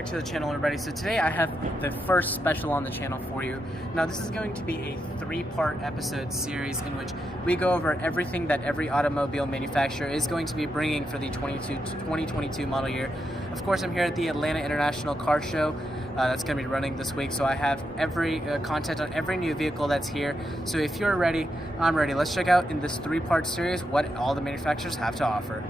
Back to the channel, everybody. So today I have the first special on the channel for you. Now this is going to be a 3-part episode series in which we go over everything that every automobile manufacturer is going to be bringing for the 2022 model year. Of course, I'm here at the Atlanta International Car Show. That's going to be running this week, so I have every content on every new vehicle that's here. So if you're ready, I'm ready. Let's check out in this 3-part series what all the manufacturers have to offer.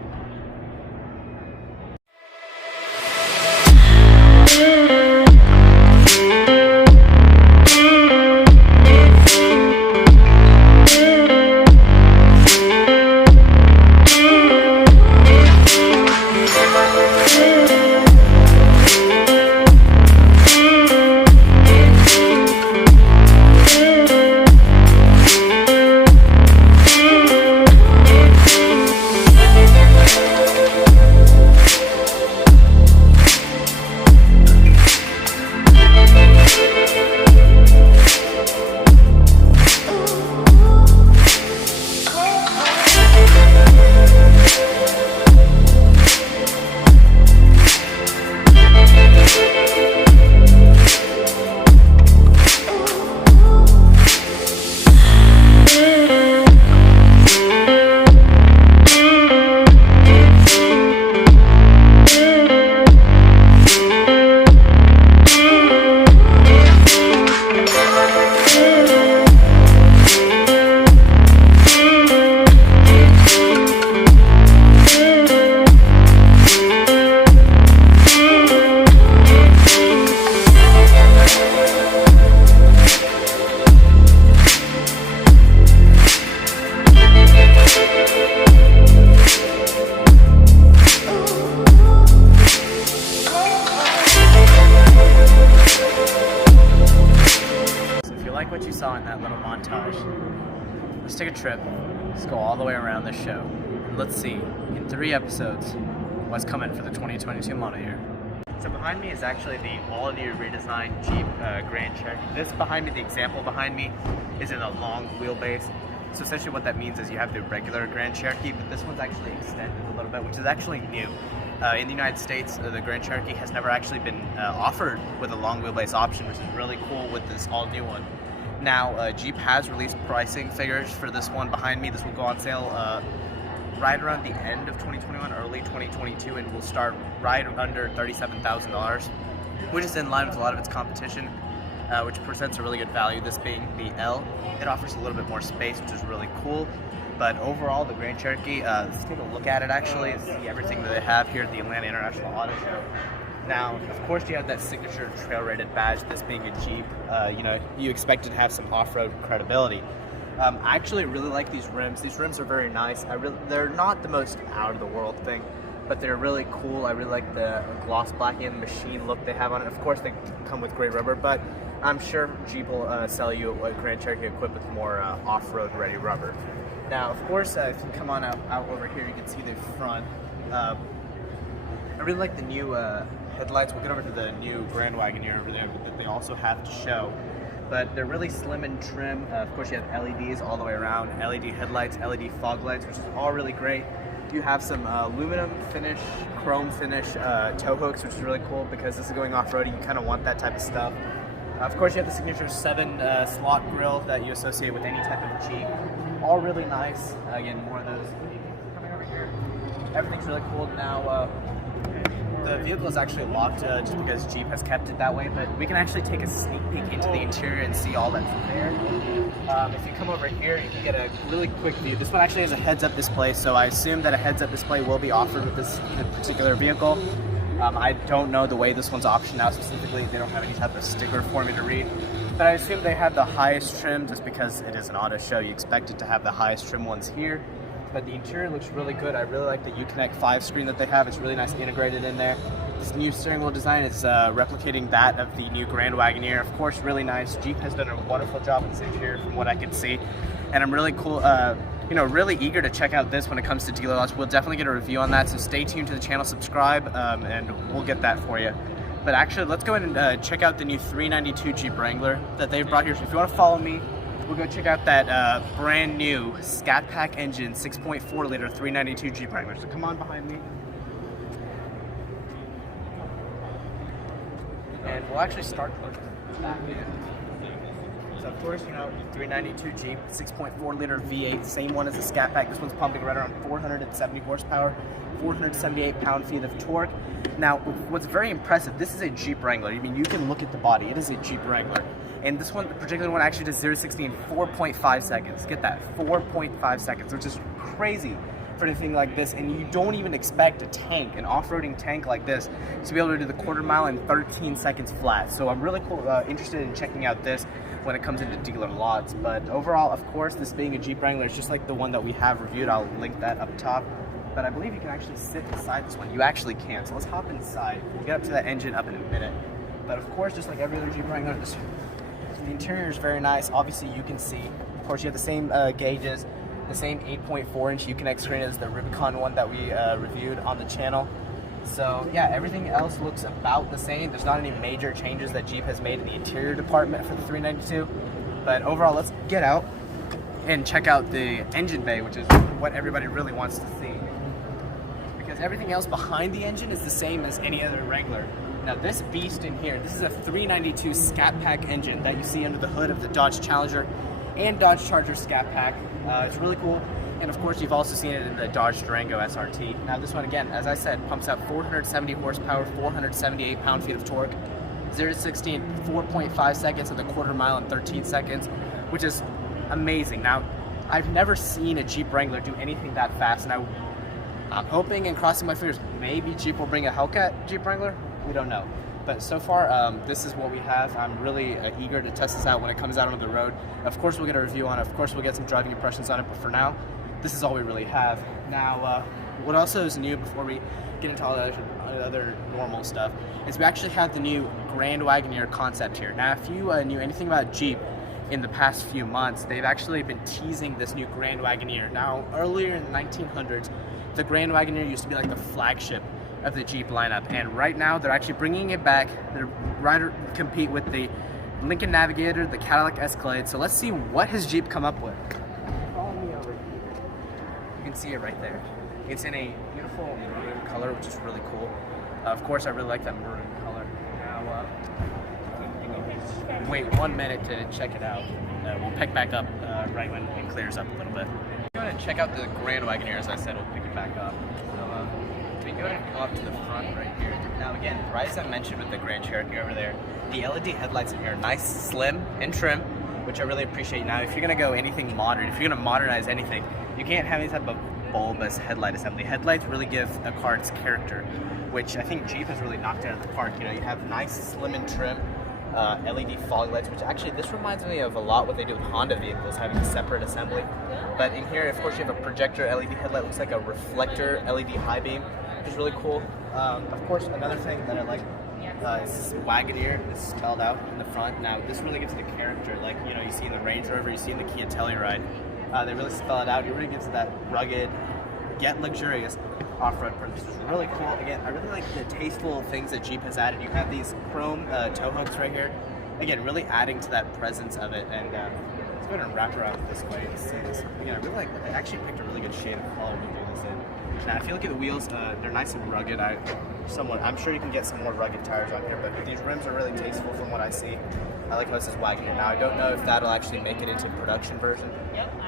What you saw in that little montage. Let's take a trip. Let's go all the way around this show. And let's see, in 3 episodes, what's coming for the 2022 model year. So behind me is actually the all-new redesigned Jeep Grand Cherokee. This behind me, the example behind me, is in a long wheelbase. So essentially what that means is you have the regular Grand Cherokee, but this one's actually extended a little bit, which is actually new. In the United States, the Grand Cherokee has never actually been offered with a long wheelbase option, which is really cool with this all-new one. Now, Jeep has released pricing figures for this one behind me. This will go on sale right around the end of 2021, early 2022, and will start right under $37,000, which is in line with a lot of its competition, which presents a really good value. This being the L, it offers a little bit more space, which is really cool. But overall, the Grand Cherokee, let's take a look at it actually and see everything that they have here at the Atlanta International Auto Show. Now, of course, you have that signature trail-rated badge. This being a Jeep, you expect it to have some off-road credibility. I actually really like these rims. These rims are very nice. They're not the most out-of-the-world thing, but they're really cool. I really like the gloss black and machine look they have on it. Of course, they come with gray rubber, but I'm sure Jeep will sell you a Grand Cherokee equipped with more off-road ready rubber. Now, of course, if you come on out over here, you can see the front. I really like the new headlights. We'll get over to the new Grand Wagoneer over there that they also have to show. But they're really slim and trim. Of course, you have LEDs all the way around, LED headlights, LED fog lights, which is all really great. You have some aluminum finish, chrome finish tow hooks, which is really cool because this is going off-roading. You kind of want that type of stuff. Of course, you have the signature 7-slot grille that you associate with any type of Jeep. All really nice. Again, more of those. Coming over here. Everything's really cool now. The vehicle is actually locked just because Jeep has kept it that way, but we can actually take a sneak peek into the interior and see all that's there. If you come over here, you can get a really quick view. This one actually has a heads-up display, so I assume that a heads-up display will be offered with this particular vehicle. I don't know the way this one's optioned out specifically. They don't have any type of sticker for me to read, but I assume they have the highest trim just because it is an auto show. You expect it to have the highest trim ones here. But the interior looks really good. I really like the Uconnect 5 screen that they have. It's really nice integrated in there. This new steering wheel design is replicating that of the new Grand Wagoneer. Of course, really nice. Jeep has done a wonderful job with this interior from what I can see. And I'm really really eager to check out this when it comes to dealer launch. We'll definitely get a review on that, so stay tuned to the channel, subscribe, and we'll get that for you. But actually, let's go ahead and check out the new 392 Jeep Wrangler that they've brought here. So if you want to follow me, we'll go check out that brand new Scat Pack engine 6.4 liter 392 Jeep Wrangler. So come on behind me. And we'll actually start with the back end. So of course, 392 Jeep, 6.4 liter V8, same one as the Scat Pack. This one's pumping right around 470 horsepower, 478 pound-feet of torque. Now, what's very impressive, this is a Jeep Wrangler. I mean, you can look at the body, it is a Jeep Wrangler. And this one, the particular one, actually does 0 to 60 in 4.5 seconds. Get that, 4.5 seconds, which is crazy for anything like this. And you don't even expect a tank, an off-roading tank like this, to be able to do the quarter mile in 13 seconds flat. So I'm really interested in checking out this when it comes into dealer lots. But overall, of course, this being a Jeep Wrangler, it's just like the one that we have reviewed. I'll link that up top. But I believe you can actually sit inside this one. You actually can. So let's hop inside. We'll get up to that engine up in a minute. But of course, just like every other Jeep Wrangler, the interior is very nice. Obviously, you can see. Of course, you have the same gauges, the same 8.4-inch Uconnect screen as the Rubicon one that we reviewed on the channel. So yeah, everything else looks about the same. There's not any major changes that Jeep has made in the interior department for the 392. But overall, let's get out and check out the engine bay, which is what everybody really wants to see. Because everything else behind the engine is the same as any other Wrangler. Now this beast in here, this is a 392 Scat Pack engine that you see under the hood of the Dodge Challenger and Dodge Charger Scat Pack. It's really cool. And of course, you've also seen it in the Dodge Durango SRT. Now this one, again, as I said, pumps out 470 horsepower, 478 pound-feet of torque, 0 to 60 in 4.5 seconds, with a quarter mile in 13 seconds, which is amazing. Now, I've never seen a Jeep Wrangler do anything that fast, and I'm hoping and crossing my fingers, maybe Jeep will bring a Hellcat Jeep Wrangler. We don't know. But so far, this is what we have. I'm really eager to test this out when it comes out on the road. Of course, we'll get a review on it. Of course, we'll get some driving impressions on it. But for now, this is all we really have. Now, what also is new before we get into all the other normal stuff is we actually have the new Grand Wagoneer concept here. Now, if you knew anything about Jeep in the past few months, they've actually been teasing this new Grand Wagoneer. Now, earlier in the 1900s, the Grand Wagoneer used to be like the flagship of the Jeep lineup, and right now they're actually bringing it back. They're right to compete with the Lincoln Navigator, the Cadillac Escalade. So let's see what has Jeep come up with. Follow me over here. You can see it right there. It's in a beautiful maroon color, which is really cool. Of course, I really like that maroon color. Now, wait 1 minute to check it out. We'll pick back up right when it clears up a little bit. Go ahead and check out the Grand Wagoneer. As I said, we'll pick it back up. So, we go ahead and come up to the front right here. Now again, right as I mentioned with the Grand Cherokee over there, the LED headlights in here are nice, slim, and trim, which I really appreciate. Now, if you're gonna go anything modern, if you're gonna modernize anything, you can't have any type of bulbous headlight assembly. Headlights really give a car its character, which I think Jeep has really knocked out of the park. You have nice, slim, and trim LED fog lights, which actually this reminds me of a lot what they do with Honda vehicles, having a separate assembly. But in here, of course, you have a projector LED headlight, looks like a reflector LED high beam, which is really cool. Of course, another thing that I like is Wagoneer is spelled out in the front. Now, this really gives it a character, like you see in the Range Rover, you see in the Kia Telluride. They really spell it out. It really gives it that rugged, yet luxurious off-road purpose. Which is really cool. Again, I really like the tasteful things that Jeep has added. You have these chrome tow hooks right here. Again, really adding to that presence of it. And let's go ahead and wrap around this way to see this. Again, I really like that. They actually picked a really good shade of color to do this in. Now, if you look at the wheels, they're nice and rugged. I'm sure you can get some more rugged tires on here, but these rims are really tasteful from what I see. I like how it says Wagoneer. Now, I don't know if that'll actually make it into production version,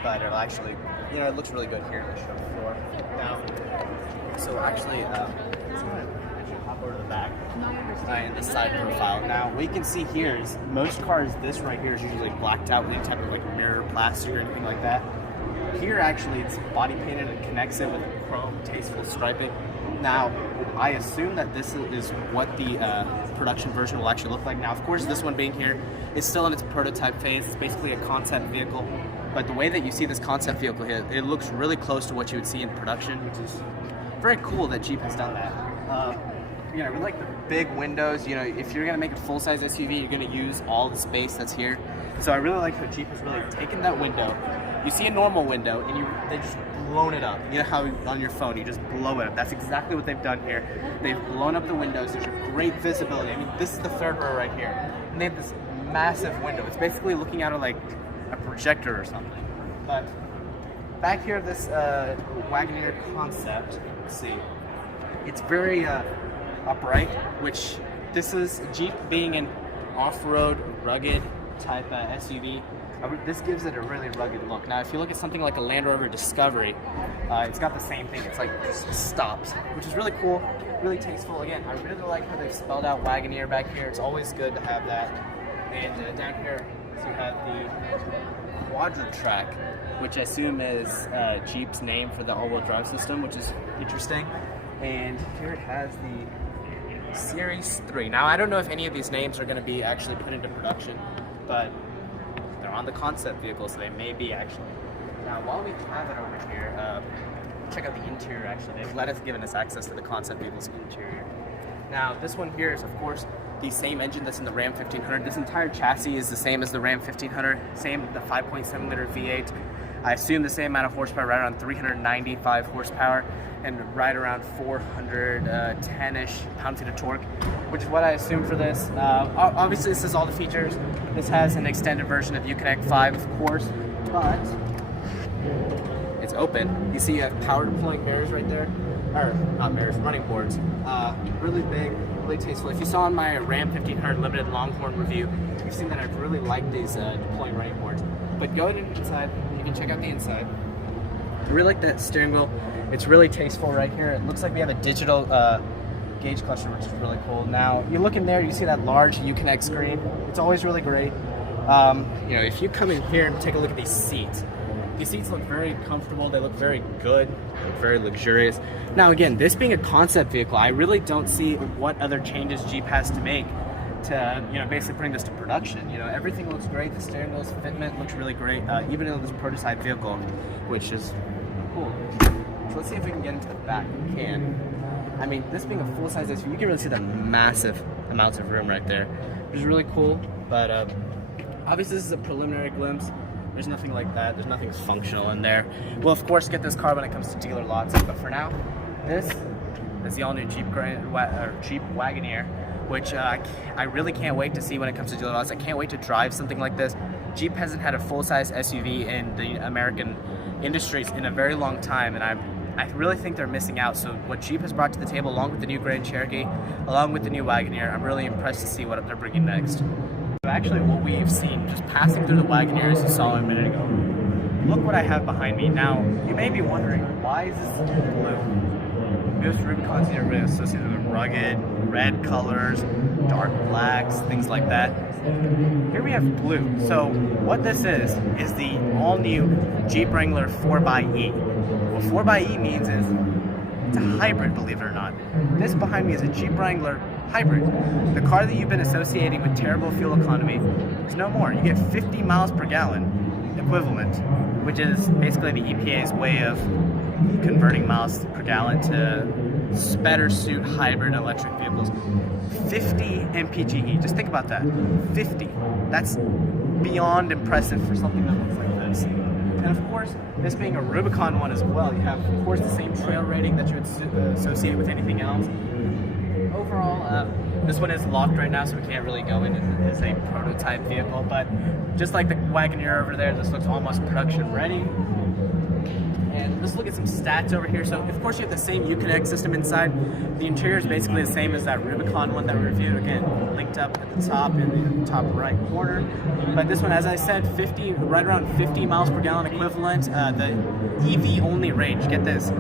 but it'll actually, it looks really good here in the show floor. Now, so actually, let's hop over to the back and the side profile. Now, what you can see here is most cars, this right here is usually blacked out with any type of mirror plastic or anything like that. Here, actually, it's body painted and connects it with chrome, tasteful striping. Now, I assume that this is what the production version will actually look like. Now, of course, this one being here is still in its prototype phase. It's basically a concept vehicle. But the way that you see this concept vehicle here, it looks really close to what you would see in production, which is very cool that Jeep has done that. I really like the big windows. If you're going to make a full-size SUV, you're going to use all the space that's here. So I really like how Jeep has really taken that window. You see a normal window, and they just blown it up. You know how on your phone, you just blow it up. That's exactly what they've done here. They've blown up the windows. There's a great visibility. I mean, this is the third row right here. And they have this massive window. It's basically looking out of like a projector or something. But back here, this Wagoneer concept, let's see. It's very upright, which this is Jeep being an off-road, rugged type SUV. This gives it a really rugged look. Now, if you look at something like a Land Rover Discovery, it's got the same thing. It's like just stops, which is really cool, really tasteful. Again, I really like how they've spelled out Wagoneer back here. It's always good to have that. And down here, so you have the Quadra-Track, which I assume is Jeep's name for the all-wheel drive system, which is interesting. And here it has the Series 3. Now, I don't know if any of these names are going to be actually put into production, but they're on the concept vehicle, so they may be actually. Now, while we have it over here, check out the interior. Actually, they've given us access to the concept vehicle's interior. Now, this one here is, of course, the same engine that's in the Ram 1500. This entire chassis is the same as the Ram 1500. Same, the 5.7 liter V8. I assume the same amount of horsepower, right around 395 horsepower, and right around 410-ish pound-feet of torque, which is what I assume for this. Obviously, this is all the features. This has an extended version of Uconnect 5, of course, but it's open. You see you have power deploying mirrors right there, or not mirrors, running boards. Really big, really tasteful. If you saw in my Ram 1500 Limited Longhorn review, you've seen that I've really liked these deploying running boards. But go inside, you can check out the inside. I really like that steering wheel. It's really tasteful right here. It looks like we have a digital gauge cluster, which is really cool. Now, you look in there, you see that large Uconnect screen. It's always really great. You know, if you come in here and take a look at these seats look very comfortable. They look very good. They look very luxurious. Now, again, this being a concept vehicle, I really don't see what other changes Jeep has to make to, you know, basically bring this to production. You know, everything looks great. The steering wheel's fitment looks really great, even in this prototype vehicle, which is cool. So let's see if we can get into the back. We can. I mean, this being a full-size SUV, you can really see the massive amounts of room right there, which is really cool. But obviously, this is a preliminary glimpse. There's nothing like that. There's nothing functional in there. We'll, of course, get this car when it comes to dealer lots. But for now, this is the all-new Jeep Wagoneer, which I really can't wait to see when it comes to dealer lots. I can't wait to drive something like this. Jeep hasn't had a full-size SUV in the American industries in a very long time, and I really think they're missing out. So what Jeep has brought to the table, along with the new Grand Cherokee, along with the new Wagoneer, I'm really impressed to see what they're bringing next. So actually, what we've seen, just passing through the Wagoneer, as you saw a minute ago, look what I have behind me. Now, you may be wondering, why is this blue? Most Rubicons are really associated with rugged, red colors, dark blacks, things like that. Here we have blue. So what this is the all-new Jeep Wrangler 4xe. What 4xe means is it's a hybrid, believe it or not. This behind me is a Jeep Wrangler hybrid. The car that you've been associating with terrible fuel economy is no more. You get 50 miles per gallon equivalent, which is basically the EPA's way of converting miles per gallon to better suit hybrid electric vehicles. 50 mpge. Just think about that. 50. That's beyond impressive for something that looks like this. And of course, this being a Rubicon one as well, you have, of course, the same trail rating that you would associate with anything else. Overall, this one is locked right now, so we can't really go in as a prototype vehicle, but just like the Wagoneer over there, this looks almost production ready. And let's look at some stats over here. So, of course, you have the same Uconnect system inside. The interior is basically the same as that Rubicon one that we reviewed. Again, linked up at the top in the top right corner. But this one, as I said, right around 50 miles per gallon equivalent. The EV-only range, get this.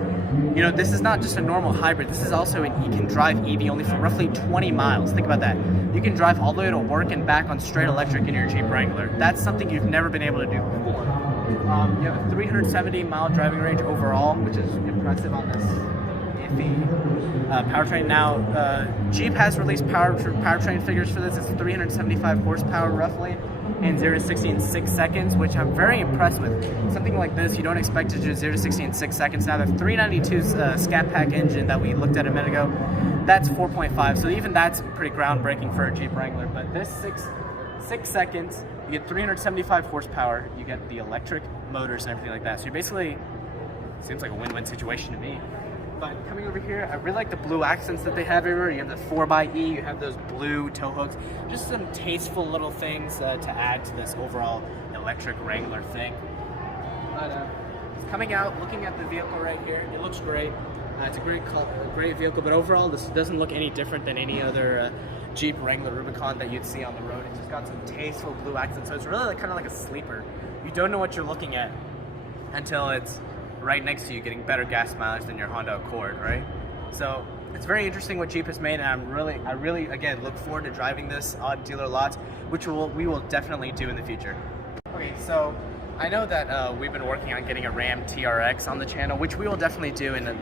You know, this is not just a normal hybrid. This is also you can drive EV only for roughly 20 miles. Think about that. You can drive all the way to work and back on straight electric in your Jeep Wrangler. That's something you've never been able to do before. You have a 370-mile driving range overall, which is impressive on this iffy powertrain. Now, Jeep has released powertrain figures for this. It's 375 horsepower roughly, and 0 to 60 in 6 seconds, which I'm very impressed with. Something like this, you don't expect to do 0 to 60 in 6 seconds. Now, the 392 Scat Pack engine that we looked at a minute ago, that's 4.5, so even that's pretty groundbreaking for a Jeep Wrangler. But this 6 seconds, you get 375 horsepower, you get the electric motors and everything like that. So you basically, seems like a win-win situation to me. But coming over here, I really like the blue accents that they have everywhere. You have the 4xe, you have those blue tow hooks. Just some tasteful little things to add to this overall electric Wrangler thing. But coming out, looking at the vehicle right here, it looks great. It's a great vehicle, but overall, this doesn't look any different than any other Jeep Wrangler Rubicon that you'd see on the road. It's just got some tasteful blue accents, so it's really like, kind of like a sleeper. You don't know what you're looking at until it's right next to you, getting better gas mileage than your Honda Accord, right? So it's very interesting what Jeep has made, and I really again look forward to driving this on dealer lots, which we will definitely do in the future. Okay, so I know that we've been working on getting a Ram TRX on the channel, which we will definitely do in the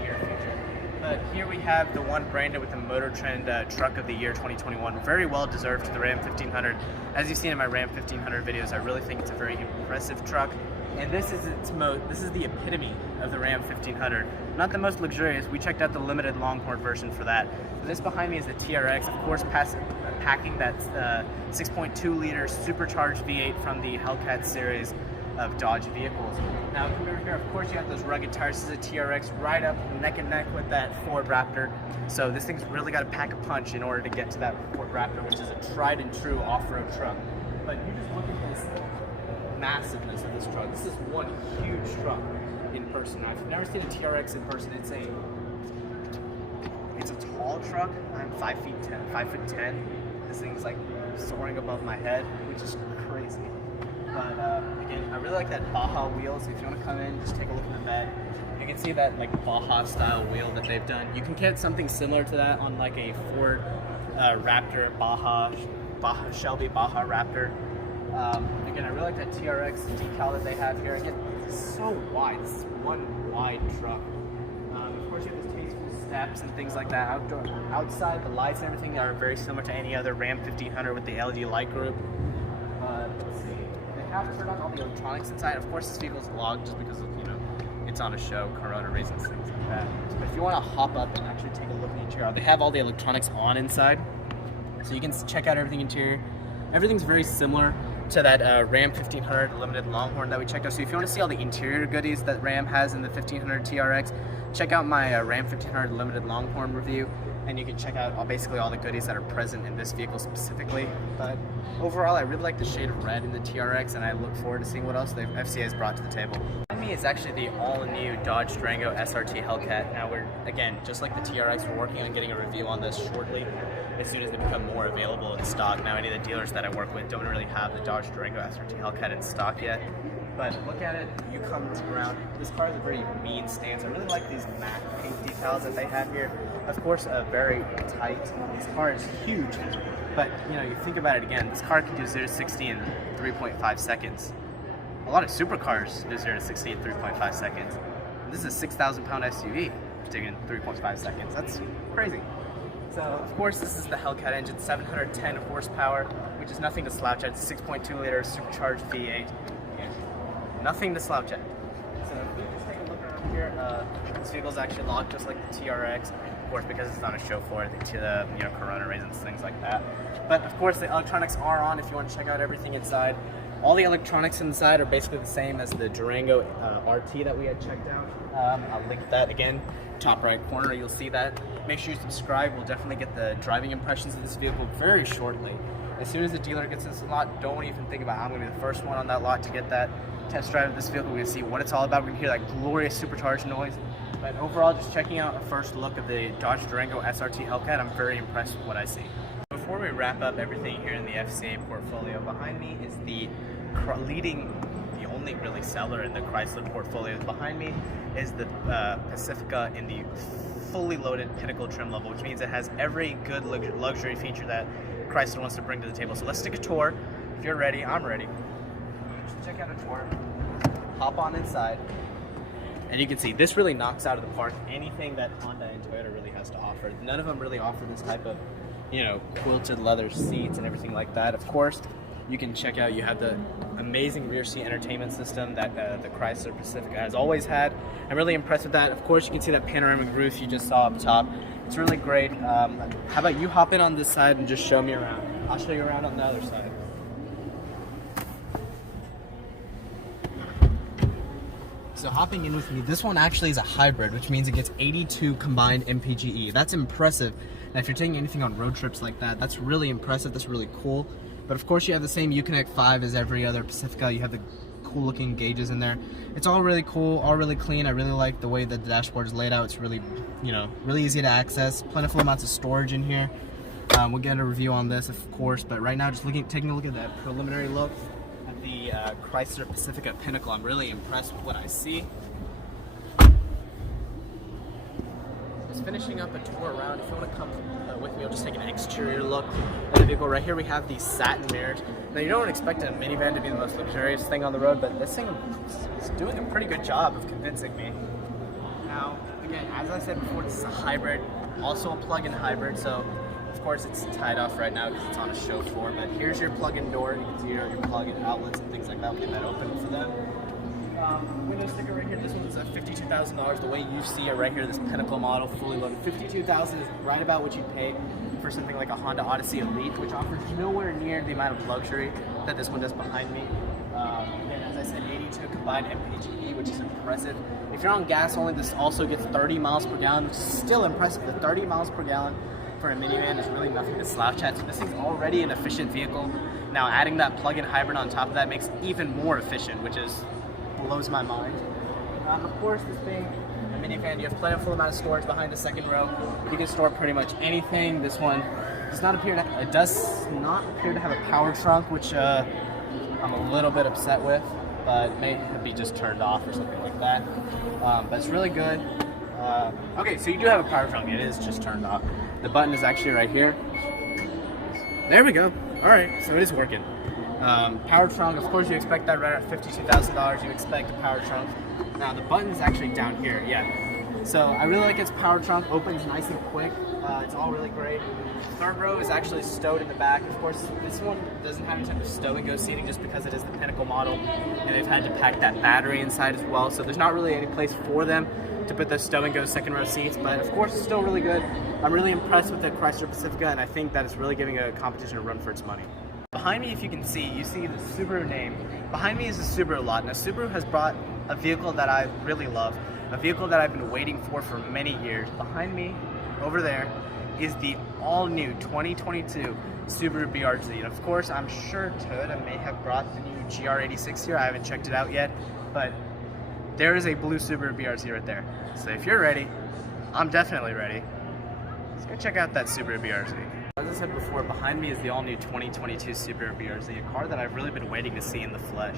near future. But here we have the one branded with the Motor Trend Truck of the Year 2021. Very well deserved to the Ram 1500. As you've seen in my Ram 1500 videos, I really think it's a very impressive truck. And this is the epitome of the Ram 1500. Not the most luxurious. We checked out the limited Longhorn version for that. This behind me is the TRX, of course, packing that 6.2 liter supercharged V8 from the Hellcat series of Dodge vehicles. Now, come over here, of course, you have those rugged tires. This is a TRX right up neck and neck with that Ford Raptor. So this thing's really got to pack a punch in order to get to that Ford Raptor, which is a tried and true off-road truck. But you just look at this massiveness of this truck. This is one huge truck in person. Now, if you've never seen a TRX in person, it's a tall truck. I'm 5'10". This thing's like soaring above my head, which is crazy. But again, I really like that Baja wheel. So if you want to come in, just take a look at the bed. You can see that like Baja style wheel that they've done. You can get something similar to that on like a Ford Raptor Shelby Baja Raptor. Again, I really like that TRX decal that they have here. Again, it's so wide. This is one wide truck. Of course, you have these tasteful steps and things like that. Outside, the lights and everything are very similar to any other Ram 1500 with the LED light group. Let's see. They have turned on all the electronics inside. Of course, this vehicle's logged just because of, it's on a show, Corona reasons, things like that. But if you want to hop up and actually take a look at the interior, they have all the electronics on inside. So you can check out everything interior. Everything's very similar to that Ram 1500 limited Longhorn that we checked out. So if you want to see all the interior goodies that Ram has in the 1500 TRX, check out my Ram 1500 limited Longhorn review, and you can check out basically all the goodies that are present in this vehicle specifically. But overall, I really like the shade of red in the TRX, and I look forward to seeing what else the FCA has brought to the table. Behind me is actually the all-new Dodge Durango SRT Hellcat. Now we're, again, just like the TRX, we're working on getting a review on this shortly, as soon as they become more available in stock. Now, any of the dealers that I work with don't really have the Dodge Durango SRT Hellcat in stock yet. But look at it, you come around, this car is a very mean stance. I really like these matte paint decals that they have here. Of course, very tight. This car is huge, but you think about it again, this car can do 0 to 60 in 3.5 seconds. A lot of supercars do 0 to 60 in 3.5 seconds. This is a 6,000 pound SUV taking in 3.5 seconds. That's crazy. So, of course, this is the Hellcat engine, 710 horsepower, which is nothing to slouch at. It's a 6.2 liter supercharged V8. Nothing to slouch at. So if we just take a look around here, this vehicle is actually locked just like the TRX, of course, because it's on a show floor due to the Corona reasons, things like that. But of course, the electronics are on if you want to check out everything inside. All the electronics inside are basically the same as the Durango RT that we had checked out. I'll link that again, top right corner, you'll see that. Make sure you subscribe. We'll definitely get the driving impressions of this vehicle very shortly. As soon as the dealer gets this lot, don't even think about it. I'm going to be the first one on that lot to get that test drive of this vehicle. We're going to see what it's all about. We're going to hear that glorious supercharged noise. But overall, just checking out a first look of the Dodge Durango SRT Hellcat, I'm very impressed with what I see. Before we wrap up everything here in the FCA portfolio, behind me is the only really seller in the Chrysler portfolio. Behind me is the Pacifica in the fully loaded Pinnacle trim level, which means it has every good luxury feature that Chrysler wants to bring to the table. So let's take a tour. If you're ready, I'm ready. Just check out a tour. Hop on inside. And you can see this really knocks out of the park anything that Honda and Toyota really has to offer. None of them really offer this type of, quilted leather seats and everything like that. Of course, you can check out, you have the amazing rear seat entertainment system that the Chrysler Pacifica has always had. I'm really impressed with that. Of course, you can see that panoramic roof you just saw up top. It's really great. How about you hop in on this side and just show me around? I'll show you around on the other side. So hopping in with me, this one actually is a hybrid, which means it gets 82 combined MPGe. That's impressive. And if you're taking anything on road trips like that, that's really impressive. That's really cool. But of course, you have the same Uconnect 5 as every other Pacifica. You have the cool looking gauges in there. It's all really cool, all really clean. I really like the way that the dashboard is laid out. It's really, really easy to access. Plentiful amounts of storage in here. We'll get a review on this, of course, but right now just taking a look at that preliminary look at the Chrysler Pacifica Pinnacle. I'm really impressed with what I see. Just finishing up a tour around. If you want to come with me, I'll just take an exterior look at the vehicle. Right here we have these satin mirrors. Now you don't expect a minivan to be the most luxurious thing on the road, but this thing is doing a pretty good job of convincing me. Now, again, as I said before, this is a hybrid, also a plug-in hybrid, so of course it's tied off right now because it's on a show floor, but here's your plug-in door. You can see your plug-in outlets and things like that. We'll get that open for them. Window sticker right here, this one's $52,000. The way you see it right here, this Pinnacle model, fully loaded. $52,000 is right about what you'd pay for something like a Honda Odyssey Elite, which offers nowhere near the amount of luxury that this one does behind me. And as I said, 82 combined MPGe, which is impressive. If you're on gas only, this also gets 30 miles per gallon, which is still impressive. The 30 miles per gallon for a minivan is really nothing to slouch at. So this thing's already an efficient vehicle. Now adding that plug-in hybrid on top of that makes it even more efficient, which blows my mind. Of course, this being a minivan, you have plentiful amount of storage behind the second row. You can store pretty much anything. This one does not appear to have a power trunk, which I'm a little bit upset with, but it may be just turned off or something like that. But it's really good. Okay, so you do have a power trunk. It is just turned off. The button is actually right here. There we go. All right, so it is working. Power trunk, of course you expect that right at $52,000, you expect a power trunk. Now the button is actually down here, yeah. So I really like its power trunk, opens nice and quick. It's all really great. Third row is actually stowed in the back. Of course, this one doesn't have any type of stow and go seating just because it is the Pinnacle model, and they've had to pack that battery inside as well. So there's not really any place for them to put the stow and go second row seats, but of course it's still really good. I'm really impressed with the Chrysler Pacifica, and I think that it's really giving a competition a run for its money. Behind me, if you can see, you see the Subaru name. Behind me is the Subaru lot. Now, Subaru has brought a vehicle that I really love, a vehicle that I've been waiting for many years. Behind me, over there, is the all-new 2022 Subaru BRZ. And of course, I'm sure Toyota may have brought the new GR86 here. I haven't checked it out yet, but there is a blue Subaru BRZ right there. So if you're ready, I'm definitely ready. Let's go check out that Subaru BRZ. As I said before, behind me is the all-new 2022 Subaru BRZ, a car that I've really been waiting to see in the flesh.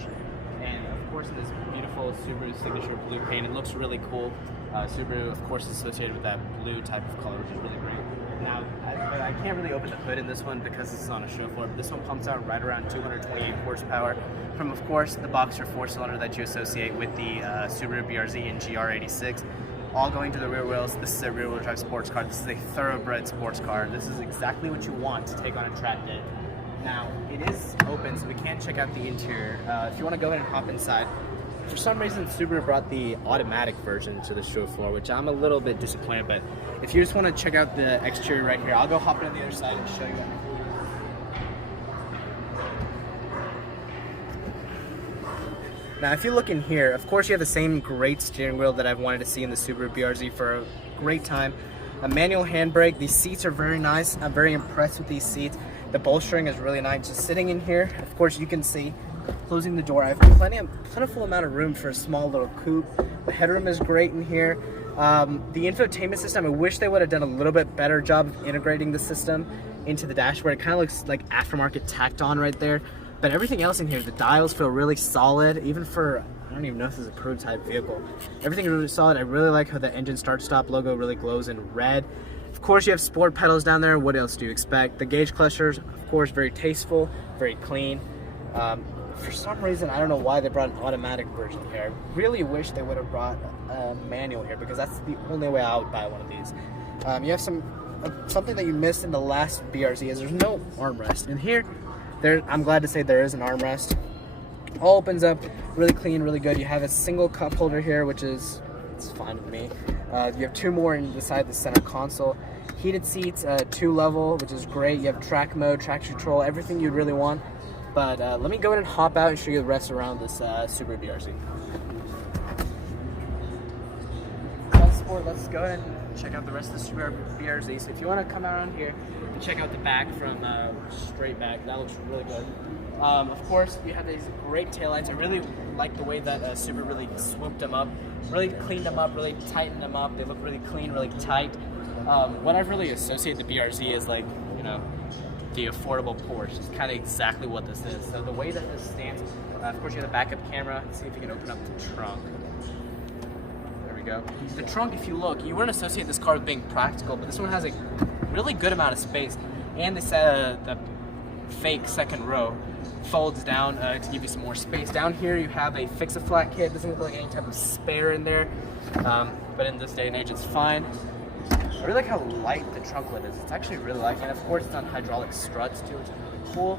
And of course, this beautiful Subaru signature blue paint, it looks really cool. Subaru, of course, is associated with that blue type of color, which is really great. Now, I can't really open the hood in this one because it's on a show floor, but this one pumps out right around 228 horsepower from, of course, the Boxer 4-cylinder that you associate with the Subaru BRZ and GR86. All going to the rear wheels. This is a rear-wheel drive sports car. This is a thoroughbred sports car. This is exactly what you want to take on a track day. Now, it is open, so we can check out the interior. If you want to go ahead and hop inside, for some reason, Subaru brought the automatic version to the show floor, which I'm a little bit disappointed, but if you just want to check out the exterior right here, I'll go hop in on the other side and show you. Now, if you look in here, of course you have the same great steering wheel that I've wanted to see in the Subaru BRZ for a great time. A manual handbrake. These seats are very nice. I'm very impressed with these seats. The bolstering is really nice. Just sitting in here, of course you can see, closing the door, I have plentiful amount of room for a small little coupe. The headroom is great in here. The infotainment system, I wish they would have done a little bit better job of integrating the system into the dashboard. It kind of looks like aftermarket tacked on right there. But everything else in here, the dials feel really solid, even for, I don't even know if this is a prototype vehicle. Everything is really solid. I really like how the engine start-stop logo really glows in red. Of course, you have sport pedals down there. What else do you expect? The gauge clusters, of course, very tasteful, very clean. For some reason, I don't know why they brought an automatic version here. I really wish they would have brought a manual here, because that's the only way I would buy one of these. You have something that you missed in the last BRZ is there's no armrest. And here, I'm glad to say there is an armrest. All opens up really clean, really good. You have a single cup holder here, which is, it's fine with me. You have two more inside the center console. Heated seats, 2-level, which is great. You have track mode, traction control, everything you'd really want. But let me go ahead and hop out and show you the rest around this Subaru BRZ. Let's go ahead and check out the rest of the Subaru BRZ. So if you want to come around here and check out the back from straight back, that looks really good. Of course, you have these great taillights. I really like the way that Subaru really swooped them up, really cleaned them up, really tightened them up. They look really clean, really tight. What I've really associated the BRZ is, like, know, the affordable Porsche. It's kind of exactly what this is. So the way that this stands, of course you have a backup camera. Let's see if you can open up the trunk. There we go. The trunk, if you look, you wouldn't associate this car with being practical, but this one has a really good amount of space. And they said the fake second row folds down to give you some more space. Down here you have a fix-a-flat kit. Doesn't look like any type of spare in there, but in this day and age it's fine. I really like how light the trunk lid is. It's actually really light, and of course it's on hydraulic struts too, which is really cool.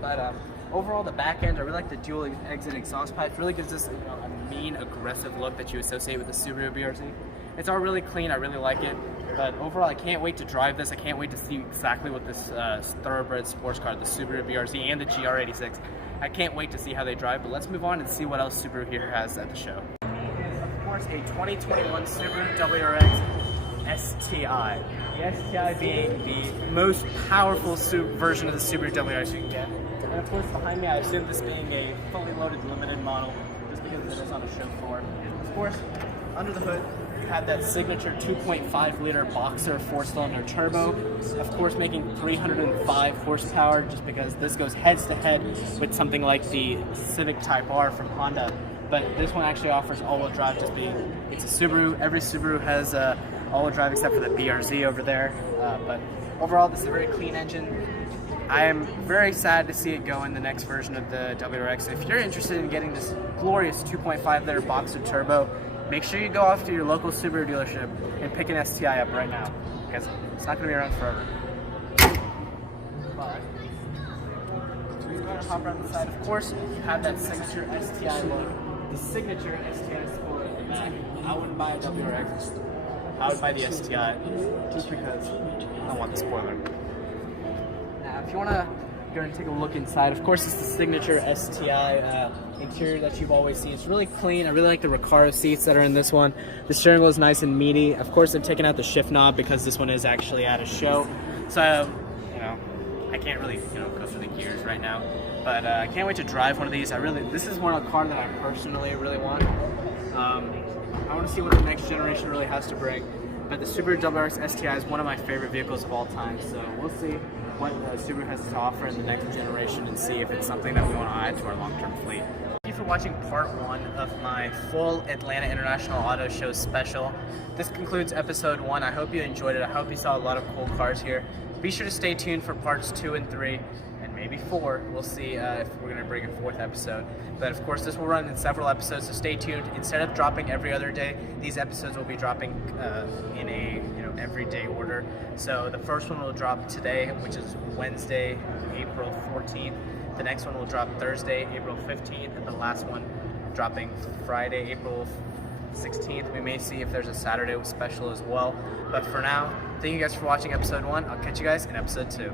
But overall, the back end, I really like the dual exit exhaust pipe. It really gives us, you know, a mean, aggressive look that you associate with the Subaru Brz. It's all really clean. I really like it. But overall, I can't wait to drive this. I can't wait to see exactly what this thoroughbred sports car, the Subaru Brz and the GR86. I can't wait to see how they drive. But let's move on and see what else Subaru here has at the show. Of course, a 2021 Subaru WRX STI. The STI being the most powerful version of the Subaru WRX you can get. And of course behind me, I assume this being a fully loaded limited model, just because it is on a show floor. Of course, under the hood, you have that signature 2.5 liter Boxer 4-cylinder turbo, of course making 305 horsepower, just because this goes heads to head with something like the Civic Type R from Honda. But this one actually offers all-wheel drive, just being it's a Subaru. Every Subaru has all-wheel drive except for the BRZ over there. But overall, this is a very clean engine. I am very sad to see it go in the next version of the WRX. If you're interested in getting this glorious 2.5 liter Boxer turbo, make sure you go off to your local Subaru dealership and pick an STI up right now, because it's not going to be around forever. But we're going to hop around the side. Of course, you have that signature STI look. The signature STI spoiler in the back. I wouldn't buy a WRX. I would buy the STI just because I want the spoiler. Now, if you want to go and take a look inside, of course, it's the signature STI interior that you've always seen. It's really clean. I really like the Recaro seats that are in this one. The steering wheel is nice and meaty. Of course, I've taken out the shift knob because this one is actually at a show. So, you know, I can't really, you know, go through the gears right now. But I can't wait to drive one of these. This is one of the car that I personally really want. I want to see what the next generation really has to bring. But the Subaru WRX STI is one of my favorite vehicles of all time. So we'll see what Subaru has to offer in the next generation and see if it's something that we want to add to our long-term fleet. Thank you for watching part 1 of my full Atlanta International Auto Show special. This concludes episode 1. I hope you enjoyed it. I hope you saw a lot of cool cars here. Be sure to stay tuned for parts 2 and 3. Maybe 4. We'll see if we're going to bring a 4th episode. But of course, this will run in several episodes, so stay tuned. Instead of dropping every other day, these episodes will be dropping in a everyday order. So the first one will drop today, which is Wednesday, April 14th. The next one will drop Thursday, April 15th, and the last one dropping Friday, April 16th. We may see if there's a Saturday special as well. But for now, thank you guys for watching episode 1. I'll catch you guys in episode 2.